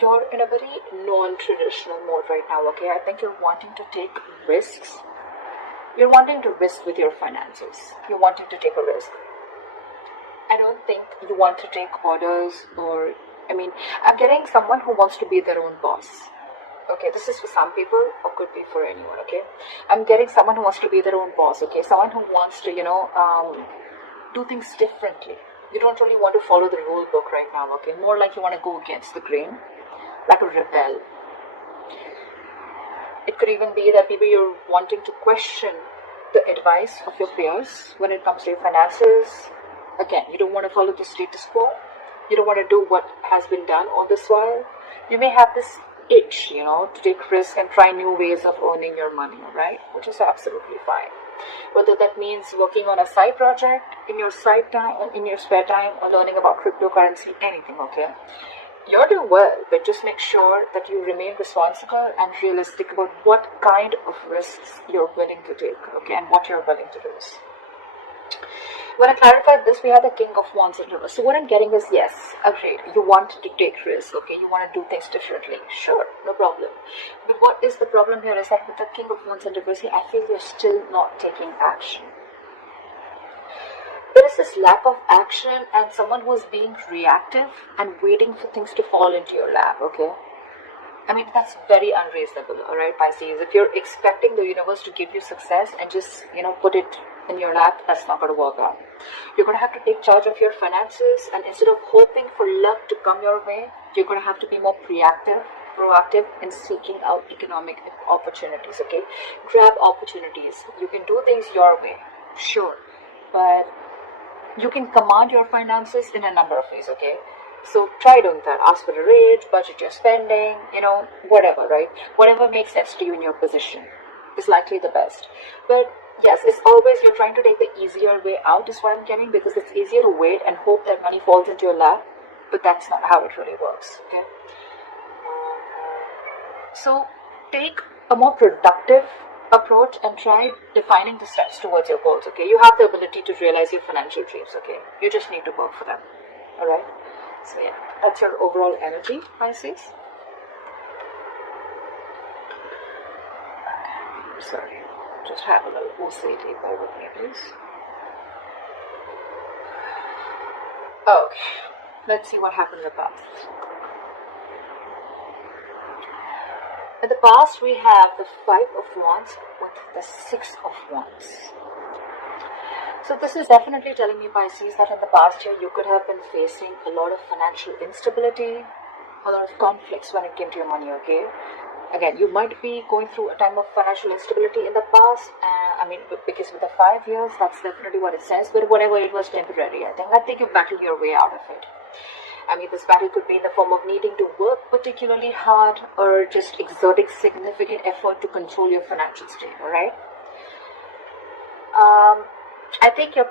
you're in a very non-traditional mode right now, okay? I think you're wanting to take risks. You're wanting to risk with your finances. You're wanting to take a risk. I don't think you want to take orders or, I'm getting someone who wants to be their own boss. Okay, this is for some people or could be for anyone, okay? I'm getting someone who wants to be their own boss, okay? Someone who wants to, do things differently. You don't really want to follow the rule book right now, okay? More like you want to go against the grain, like a rebel. It could even be that maybe you're wanting to question the advice of your peers when it comes to your finances. Again, you don't want to follow the status quo. You don't want to do what has been done all this while. You may have this itch, to take risks and try new ways of earning your money, right? Which is absolutely fine. Whether that means working on a side project in your side time, in your spare time, or learning about cryptocurrency, anything, okay? You're doing well, but just make sure that you remain responsible and realistic about what kind of risks you're willing to take, okay, and what you're willing to lose. When I clarified this, we have the King of Wands in reverse. So what I'm getting is, yes, agreed. You want to take risks, okay? You want to do things differently. Sure, no problem. But what is the problem here is that with the King of Wands in reverse, I feel you're still not taking action. There is this lack of action and someone who is being reactive and waiting for things to fall into your lap, okay? That's very unreasonable, alright, Pisces. If you're expecting the universe to give you success and just, put it in your lap, that's not going to work out. You're going to have to take charge of your finances, and instead of hoping for luck to come your way, you're going to have to be more proactive in seeking out economic opportunities, okay? Grab opportunities. You can do things your way, sure, but you can command your finances in a number of ways, okay? So try doing that. Ask for a raise, budget your spending, whatever, right? Whatever makes sense to you in your position is likely the best. But yes, it's always you're trying to take the easier way out is what I'm getting, because it's easier to wait and hope that money falls into your lap, but that's not how it really works, okay? So take a more productive approach and try defining the steps towards your goals, okay? You have the ability to realize your financial dreams, okay? You just need to work for them, alright? So yeah, that's your overall energy, Pisces. Okay, sorry. Just have a little OCD, bear with me, please. Okay, let's see what happened in the past. In the past, we have the Five of Wands with the Six of Wands. So this is definitely telling me, Pisces, that in the past year, you could have been facing a lot of financial instability, a lot of conflicts when it came to your money, okay? Again, you might be going through a time of financial instability in the past, because with the 5 years, that's definitely what it says, but whatever, it was temporary, I think you battled your way out of it. This battle could be in the form of needing to work particularly hard or just exerting significant effort to control your financial state, alright? I think your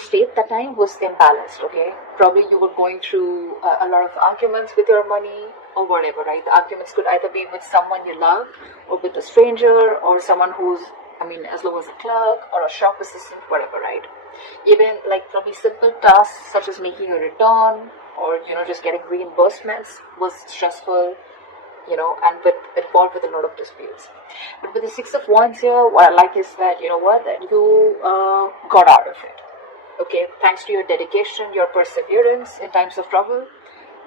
state that time was imbalanced, okay? Probably you were going through a lot of arguments with your money or whatever, right? The arguments could either be with someone you love or with a stranger or someone who's, as low as a clerk or a shop assistant, whatever, right? Even like probably simple tasks such as making a return or, just getting reimbursements was stressful, and involved with a lot of disputes. But with the Six of Wands here, what I like is that, that you got out of it. Okay, thanks to your dedication, your perseverance in times of trouble,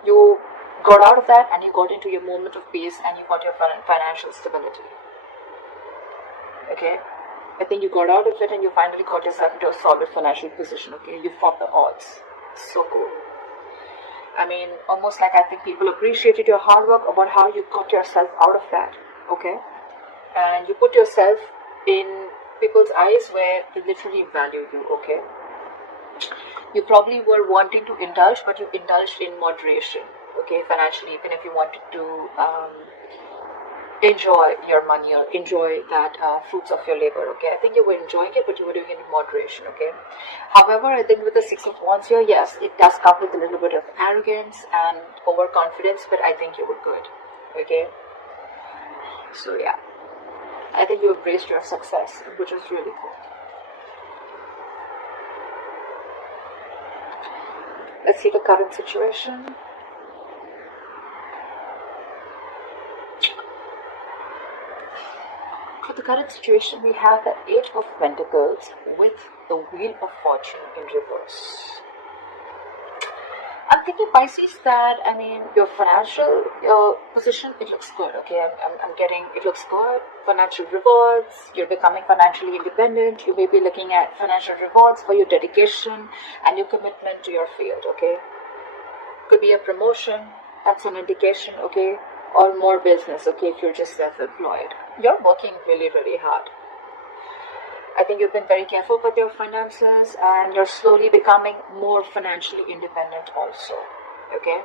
you got out of that and you got into your moment of peace and you got your financial stability. Okay, I think you got out of it and you finally got yourself into a solid financial position. Okay, you fought the odds. So cool. Almost like I think people appreciated your hard work about how you got yourself out of that, okay? And you put yourself in people's eyes where they literally value you, okay? You probably were wanting to indulge, but you indulged in moderation, okay, financially, even if you wanted to enjoy your money or enjoy that fruits of your labor, okay? I think you were enjoying it, but you were doing it in moderation, okay? However, I think with the Six of Wands here, yes, it does come with a little bit of arrogance and overconfidence, but I think you were good, okay? So yeah, I think you embraced your success, which is really cool. Let's see the current situation. the current situation, we have the Eight of Pentacles with the Wheel of Fortune in reverse. I'm thinking, Pisces, that, I mean, your financial position, it looks good, okay? I'm getting, it looks good. Financial rewards, you're becoming financially independent. You may be looking at financial rewards for your dedication and your commitment to your field, okay? Could be a promotion, that's an indication, okay? Or more business, okay, if you're just self-employed. You're working really, really hard. I think you've been very careful with your finances and you're slowly becoming more financially independent also, okay?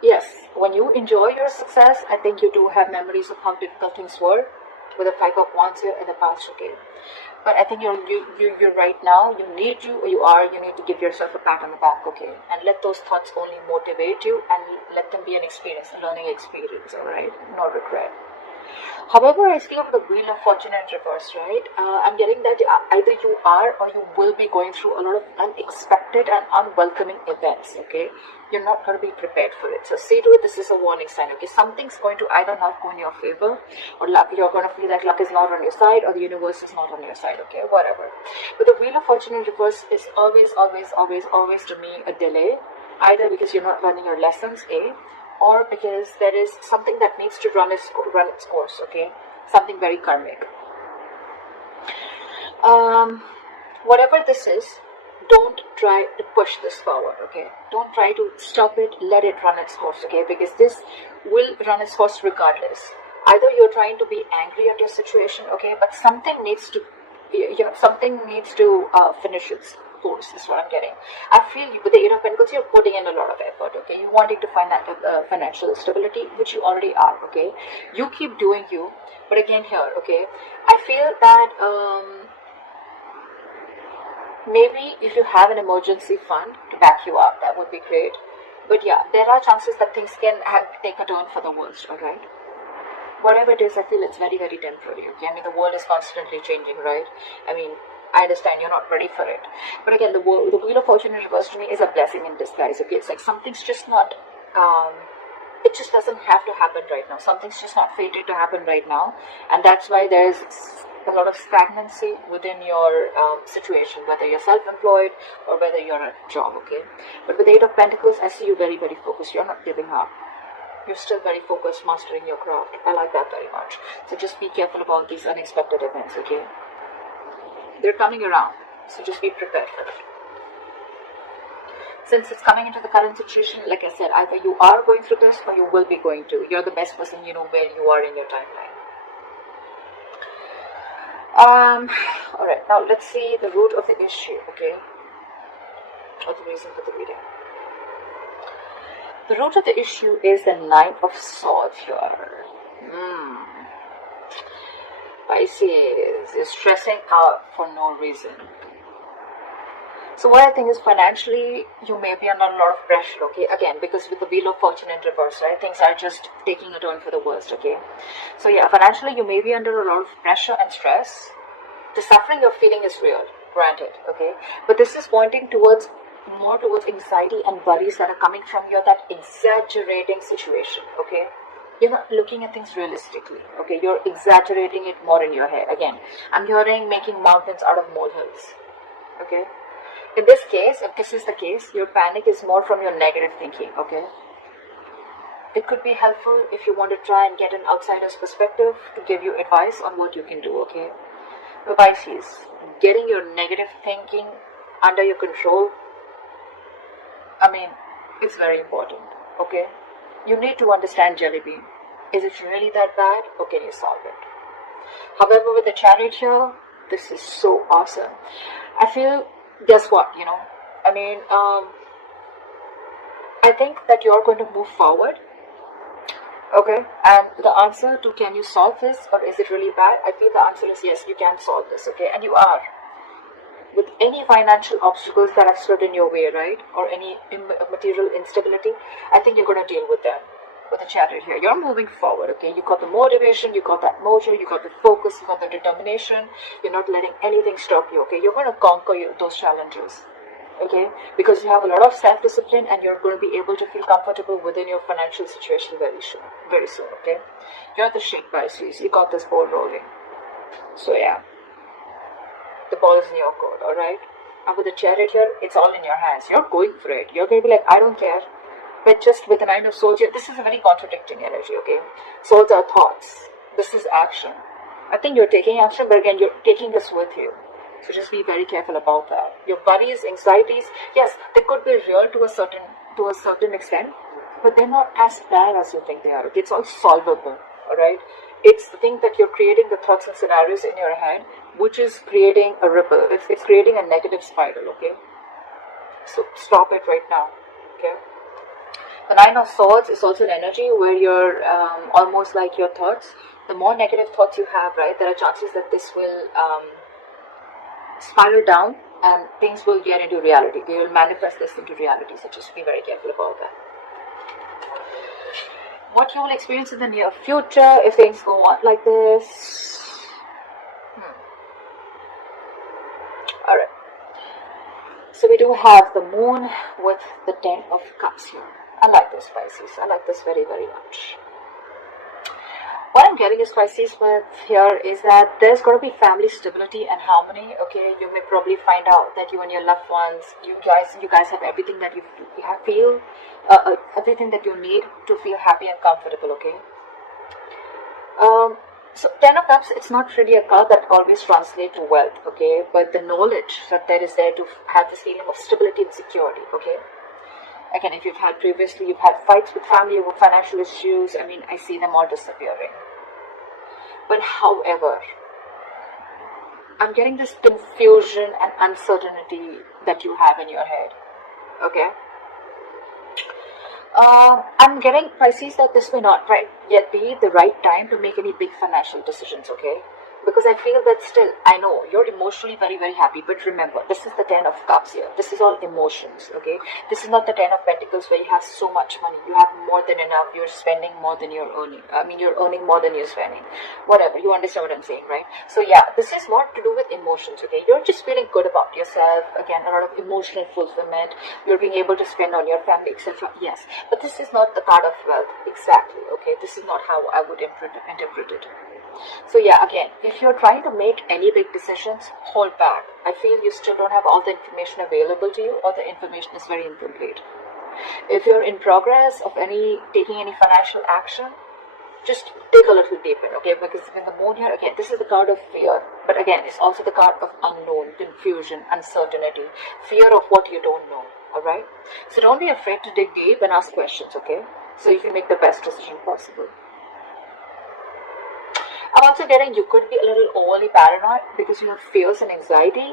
Yes, when you enjoy your success, I think you do have memories of how difficult things were with the Five of Wands here in the past, okay? But I think you're right now, you need to give yourself a pat on the back, okay? And let those thoughts only motivate you and let them be an experience, a learning experience, all right? No regret. However, I see of the Wheel of Fortune in reverse, right? I'm getting that either you are or you will be going through a lot of unexpected and unwelcoming events, okay? You're not going to be prepared for it. So see to it, this is a warning sign, okay? Something's going to either not go in your favor or you're going to feel that luck is not on your side or the universe is not on your side, okay? Whatever. But the Wheel of Fortune in reverse is always to me a delay. Either because you're not learning your lessons, A, or because there is something that needs to run its course, okay? Something very karmic. Whatever this is, don't try to push this forward, okay? Don't try to stop it, let it run its course, okay? Because this will run its course regardless. Either you're trying to be angry at your situation, okay? But something needs to, finish its course, is what I'm getting. I feel with the Eight of Pentacles, you're putting in a lot of effort, okay? You're wanting to find that financial stability, which you already are, okay? You keep doing you, but again here, okay? I feel that maybe if you have an emergency fund to back you up, that would be great. But yeah, there are chances that things can take a turn for the worst, alright? Whatever it is, I feel it's very, very temporary, okay? I mean, the world is constantly changing, right? I mean, I understand you're not ready for it. But again, the Wheel of Fortune in reverse to me is a blessing in disguise, okay? It's like something's just not, it just doesn't have to happen right now. Something's just not fated to happen right now. And that's why there's a lot of stagnancy within your situation, whether you're self-employed or whether you're at a job, okay? But with the Eight of Pentacles, I see you very, very focused. You're not giving up. You're still very focused, mastering your craft. I like that very much. So just be careful about these unexpected events, okay? They're coming around, so just be prepared for it. Since it's coming into the current situation, like I said, either you are going through this or you will be going to. You're the best person, you know where you are in your timeline. Alright, now let's see the root of the issue, okay? Or the reason for the reading. The root of the issue is the Nine of Swords here. Pisces is stressing out for no reason. So what I think is financially, you may be under a lot of pressure, okay? Again, because with the Wheel of Fortune in reverse, right? Things are just taking a turn for the worst, okay? So yeah, financially, you may be under a lot of pressure and stress. The suffering you're feeling is real, granted, okay? But this is pointing towards more towards anxiety and worries that are coming from your that exaggerating situation, okay? You're not looking at things realistically, okay? You're exaggerating it more in your head. Again, I'm hearing making mountains out of molehills, okay? In this case, if this is the case, your panic is more from your negative thinking, okay? It could be helpful if you want to try and get an outsider's perspective to give you advice on what you can do, okay? But Pisces, getting your negative thinking under your control, I mean, it's very important, okay? You need to understand Jelly Bean. Is it really that bad, or can you solve it? However, with the Chariot here, this is so awesome. I feel, guess what, you know? I mean, I think that you're going to move forward, okay? And the answer to can you solve this, or is it really bad? I feel the answer is yes, you can solve this, okay? And you are. With any financial obstacles that have stood in your way, right? Or any material instability, I think you're going to deal with them. With the Chariot here, you're moving forward, okay? You got the motivation, you got that mojo, you got the focus, you got the determination. You're not letting anything stop you, okay? You're going to conquer those challenges. okay? Because you have a lot of self-discipline and you're going to be able to feel comfortable within your financial situation very soon, okay? You're the shake Pisces. You got this ball rolling. So yeah, the ball is in your court, alright? And with the chariot here, it's all in your hands. You're going for it. You're going to be like, I don't care. But just with the Nine of Swords here, this is a very contradicting energy, okay? Swords are thoughts. This is action. I think you're taking action, but again, you're taking this with you. So just be very careful about that. Your worries, anxieties, yes, they could be real to a certain extent, but they're not as bad as you think they are. It's all solvable, alright? It's the thing that you're creating the thoughts and scenarios in your head, which is creating a ripple. It's creating a negative spiral, okay? So stop it right now, okay? The Nine of Swords is also an energy where you're almost like your thoughts. The more negative thoughts you have, right, there are chances that this will spiral down and things will get into reality. They will manifest this into reality. So just be very careful about that. What you will experience in the near future if things go on like this. Alright. So we do have the moon with the 10 of cups here. I like this, Pisces. I like this very, very much. What I'm getting is, Pisces, with here is that there's going to be family stability and harmony, okay? You may probably find out that you and your loved ones, you guys have everything that you feel, everything that you need to feel happy and comfortable, okay? So 10 of Cups, it's not really a card that always translates to wealth, okay? But the knowledge that there is there to have this feeling of stability and security, okay? Again, if you've had fights with family over financial issues, I mean, I see them all disappearing. But however, I'm getting this confusion and uncertainty that you have in your head, okay? I'm getting, Pisces, that this may not yet be the right time to make any big financial decisions, okay? Because I feel that still, I know, you're emotionally very, very happy. But remember, this is the 10 of Cups here. This is all emotions, okay? This is not the 10 of Pentacles where you have so much money. You have more than enough. You're spending more than you're earning. I mean, you're earning more than you're spending. Whatever, you understand what I'm saying, right? So yeah, this is more to do with emotions, okay? You're just feeling good about yourself. Again, a lot of emotional fulfillment. You're being able to spend on your family, etc. Yes, but this is not the card of wealth. Exactly, okay? This is not how I would interpret it. So yeah, again, if you're trying to make any big decisions, hold back. I feel you still don't have all the information available to you, or the information is very incomplete. If you're in progress of taking any financial action, just dig a little deeper, okay? Because in the moon here, again, this is the card of fear. But again, it's also the card of unknown, confusion, uncertainty, fear of what you don't know, alright? So don't be afraid to dig deep and ask questions, okay? So you can make the best decision possible. I'm also getting you could be a little overly paranoid because you have fears and anxiety,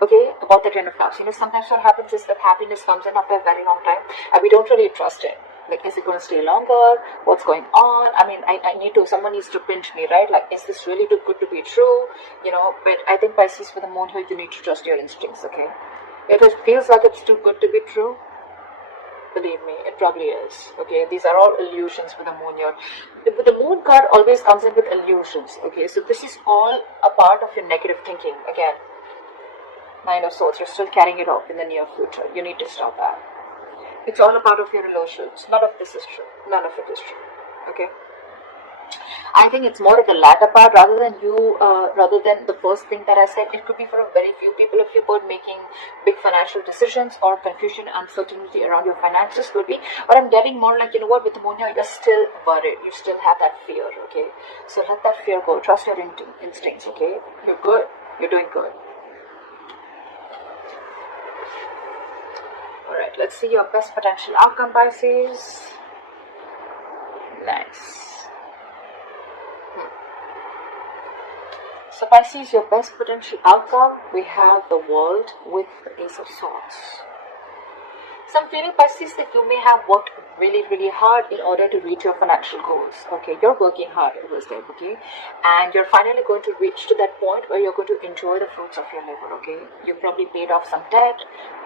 okay, about the 10 of Cups. You know, sometimes what happens is that happiness comes in after a very long time and we don't really trust it. Like, is it going to stay longer? What's going on? I mean, someone needs to pinch me, right? Like, is this really too good to be true? You know, but I think Pisces, for the moon here, you need to trust your instincts, okay? If it feels like it's too good to be true, believe me, it probably is, okay? These are all illusions with the moon here. The moon card always comes in with illusions, okay? So this is all a part of your negative thinking. Again, Nine of Swords, you're still carrying it out in the near future. You need to stop that. It's all a part of your illusions. None of this is true. None of it is true, okay? I think it's more of the latter part rather than the first thing that I said. It could be for a very few people if you're both making big financial decisions, or confusion, uncertainty around your finances could be. But I'm getting more like, you know what, with the moon here, you're still worried. You still have that fear, okay? So let that fear go. Trust your instincts, okay? You're good. You're doing good. Alright, let's see your best potential outcome, Pisces. Nice. So Pisces, your best potential outcome, we have the World with the Ace of Swords. So I'm feeling, Pisces, that you may have worked really, really hard in order to reach your financial goals. Okay, you're working hard in this day, okay? And you're finally going to reach to that point where you're going to enjoy the fruits of your labor, okay? You probably paid off some debt,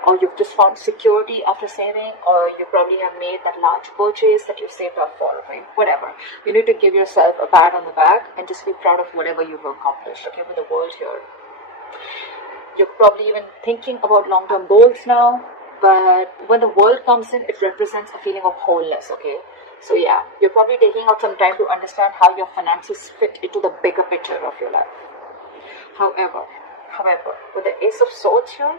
or you've just found security after saving, or you probably have made that large purchase that you've saved up for, okay? Whatever. You need to give yourself a pat on the back and just be proud of whatever you've accomplished, okay, with the World here. You're probably even thinking about long-term goals now. But when the world comes in, it represents a feeling of wholeness, okay? So yeah, you're probably taking out some time to understand how your finances fit into the bigger picture of your life. However, with the Ace of Swords here,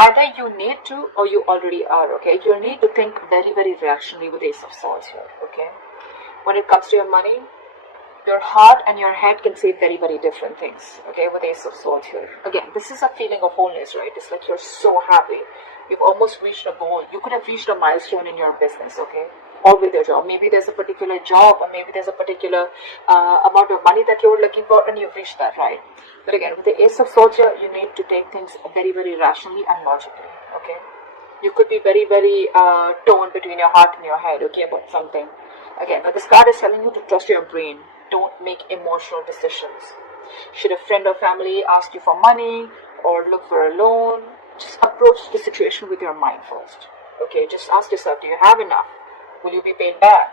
either you need to or you already are, okay? You need to think very, very rationally with Ace of Swords here, okay? When it comes to your money, your heart and your head can say very, very different things, okay, with Ace of Swords here. Again, this is a feeling of wholeness, right? It's like you're so happy. You've almost reached a goal. You could have reached a milestone in your business, okay? Or with your job. Maybe there's a particular job, or maybe there's a particular amount of money that you're looking for, and you've reached that, right? But again, with the Ace of Swords here, you need to take things very, very rationally and logically, okay? You could be very, very torn between your heart and your head, okay, about something. Again, but this card is telling you to trust your brain. Don't make emotional decisions. Should a friend or family ask you for money or look for a loan, just approach the situation with your mind first. Okay, just ask yourself, do you have enough? Will you be paid back?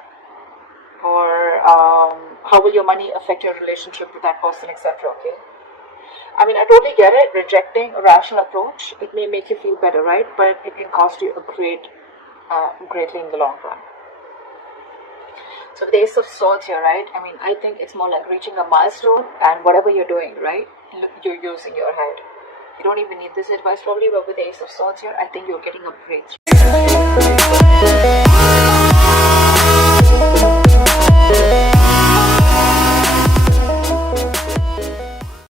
Or how will your money affect your relationship with that person, etc. Okay. I mean, I totally get it. Rejecting a rational approach, it may make you feel better, right? But it can cost you greatly in the long run. So the Ace of Swords here, right? I mean, I think it's more like reaching a milestone, and whatever you're doing, right? You're using your head. You don't even need this advice probably, but with the Ace of Swords here, I think you're getting a breakthrough.